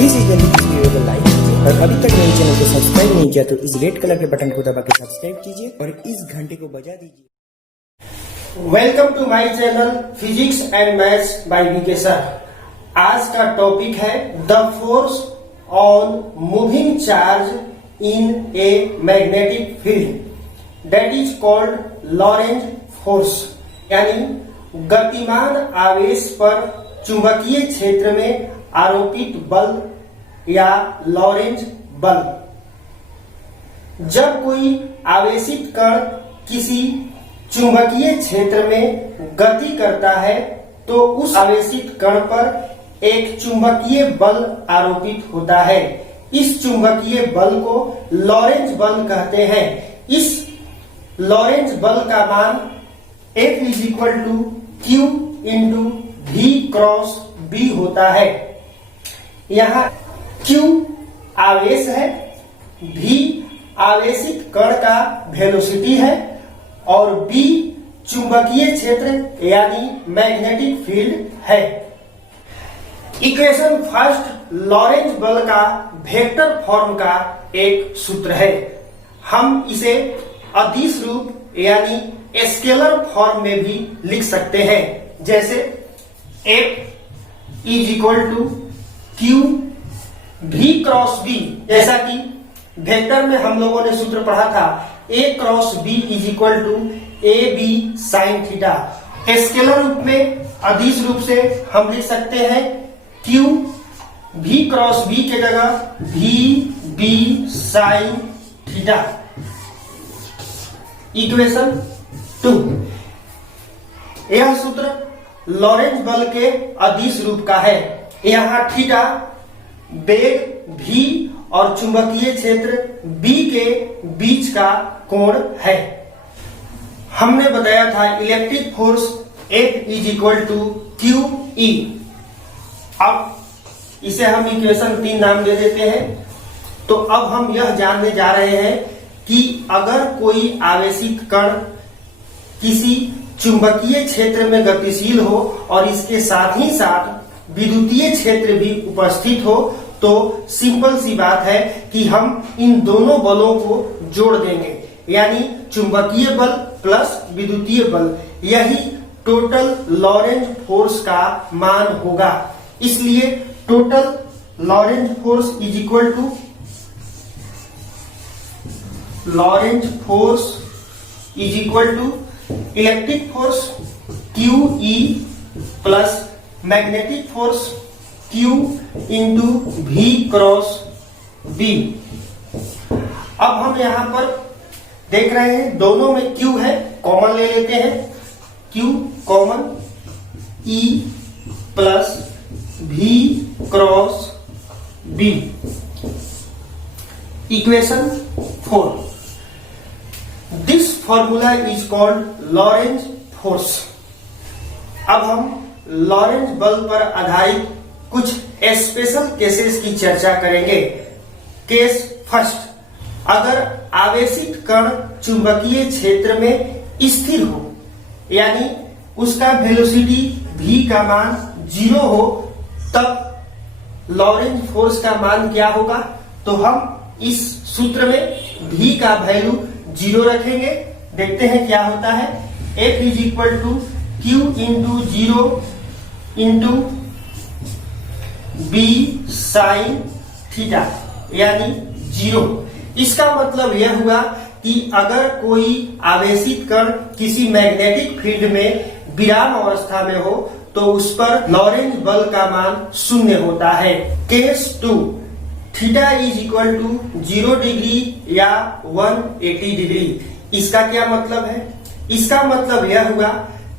This is इस video को like कीजिए और अभी तक मेरे चैनल को सब्सक्राइब नहीं किया तो इस रेड कलर के बटन को दबा के सब्सक्राइब कीजिए और इस घंटे को बजा दीजिए। Welcome to my channel physics and maths by BK sir. आज का टॉपिक है the force on moving charge in a magnetic field that is called Lorentz force, यानी गतिमान आवेश पर चुंबकीय क्षेत्र में आरोपित बल या लॉरेंज बल। जब कोई आवेशित कण किसी चुंबकीय क्षेत्र में गति करता है तो उस आवेशित कण पर एक चुंबकीय बल आरोपित होता है। इस चुंबकीय बल को लॉरेंज बल कहते हैं। इस लॉरेंज बल का मान F is equal to Q into V cross B होता है। यहाँ Q आवेश है, V आवेशित कण का वेलोसिटी है और B चुंबकीय क्षेत्र यानी मैग्नेटिक फील्ड है। इक्वेशन फर्स्ट लॉरेंज बल का वेक्टर फॉर्म का एक सूत्र है। हम इसे अदिश रूप यानी स्केलर फॉर्म में भी लिख सकते हैं, जैसे F is equal to Q V cross B। जैसा कि वेक्टर में हम लोगों ने सूत्र पढ़ा था A cross B is equal to AB sine theta. Scalar रूप में अदिश रूप से हम लिख सकते हैं Q V क्रॉस B के जगह VB साइन थीटा। इक्वेशन 2, यह सूत्र लॉरेंज बल के अदिश रूप का है। यहाँ थीटा वेग V और चुंबकीय क्षेत्र B के बीच का कोण है। हमने बताया था electric force F is equal to QE। अब इसे हम इक्वेशन 3 नाम दे देते हैं। तो अब हम यह जानने जा रहे हैं कि अगर कोई आवेशित कण किसी चुंबकीय क्षेत्र में गतिशील हो और इसके साथ ही साथ विद्युतीय क्षेत्र भी उपस्थित हो तो सिंपल सी बात है कि हम इन दोनों बलों को जोड़ देंगे, यानी चुंबकीय बल प्लस विद्युतीय बल, यही टोटल लॉरेंज फोर्स का मान होगा। इसलिए total Lorentz force is equal to electric force QE plus magnetic force Q into V cross B। अब हम यहां पर देख रहे हैं दोनों में Q है, कॉमन ले लेते हैं। Q common, E plus V cross B। Equation 4, this formula is called Lorentz force. अब हम लॉरेंज बल पर आधारित कुछ स्पेशल केसेस की चर्चा करेंगे। केस फर्स्ट, अगर आवेशित कण चुंबकीय क्षेत्र में स्थिर हो, यानी उसका वेलोसिटी V का मान 0 हो, तब लॉरेंज फोर्स का मान क्या होगा? तो हम इस सूत्र में V का वैल्यू 0 रखेंगे। देखते हैं क्या होता है। F is equal to Q into 0 into B sine theta, यानी 0। इसका मतलब यह हुआ कि अगर कोई आवेशित कण किसी मैग्नेटिक फील्ड में विराम अवस्था में हो तो उस पर लॉरेंज बल का मान 0 होता है। Case 2, theta is equal to 0 degree या 180 डिग्री। इसका क्या मतलब है? इसका मतलब यह हुआ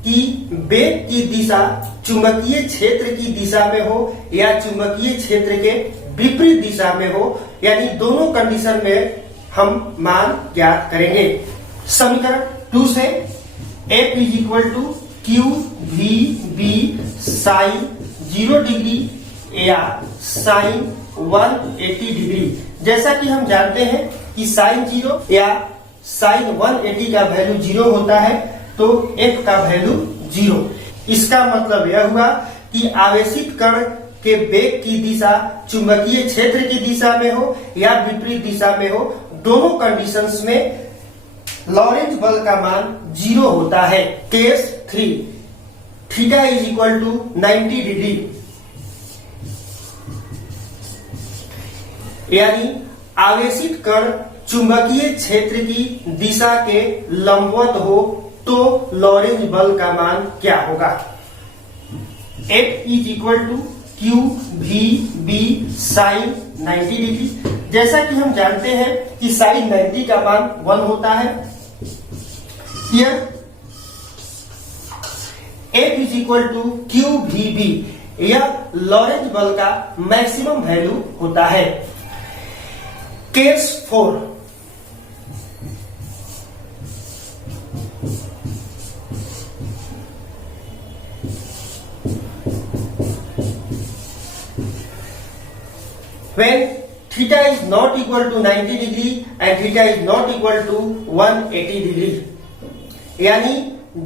कि वेग की दिशा चुंबकीय क्षेत्र की दिशा में हो या चुंबकीय क्षेत्र के विपरीत दिशा में हो, यानी दोनों कंडीशन में हम मान ज्ञात करेंगे। समीकरण 2 से F is equal to Q V B sine 0 degree या साइन 180 डिग्री। जैसा कि हम जानते हैं कि साइन 0 या साइन 180 का वैल्यू 0 होता है तो F का वैल्यू 0। इसका मतलब यह हुआ कि आवेशित कण के बेग की दिशा चुंबकीय क्षेत्र की दिशा में हो या विपरीत दिशा में हो, दोनों कंडीशंस में लॉरेंज बल का मान 0 होता है। Case 3, theta is equal to 90 degree, यानी आवेशित कण चुंबकीय क्षेत्र की दिशा के लंबवत हो तो लॉरेंज बल का मान क्या होगा? F is equal to Q V B sine 90 degree. जैसा कि हम जानते हैं कि साइन 90 का मान 1 होता है। Here F is equal to Q V B, यह लॉरेंज बल का मैक्सिमम वैल्यू होता है। Case 4, when theta is not equal to 90 degree and theta is not equal to 180 degree, यानी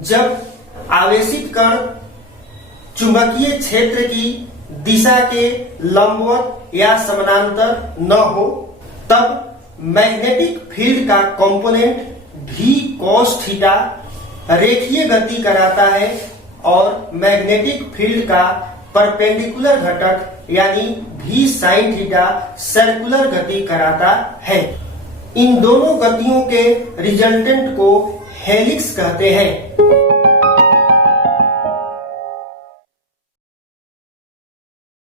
जब आवेशित कण चुंबकीय क्षेत्र की दिशा के लंबवत या समानांतर न हो, तब मैग्नेटिक फील्ड का कंपोनेंट v cos थीटा रेखीय गति कराता है और मैग्नेटिक फील्ड का परपेंडिकुलर घटक यानी v sin थीटा सर्कुलर गति कराता है। इन दोनों गतियों के रिजल्टेंट को हेलिक्स कहते हैं।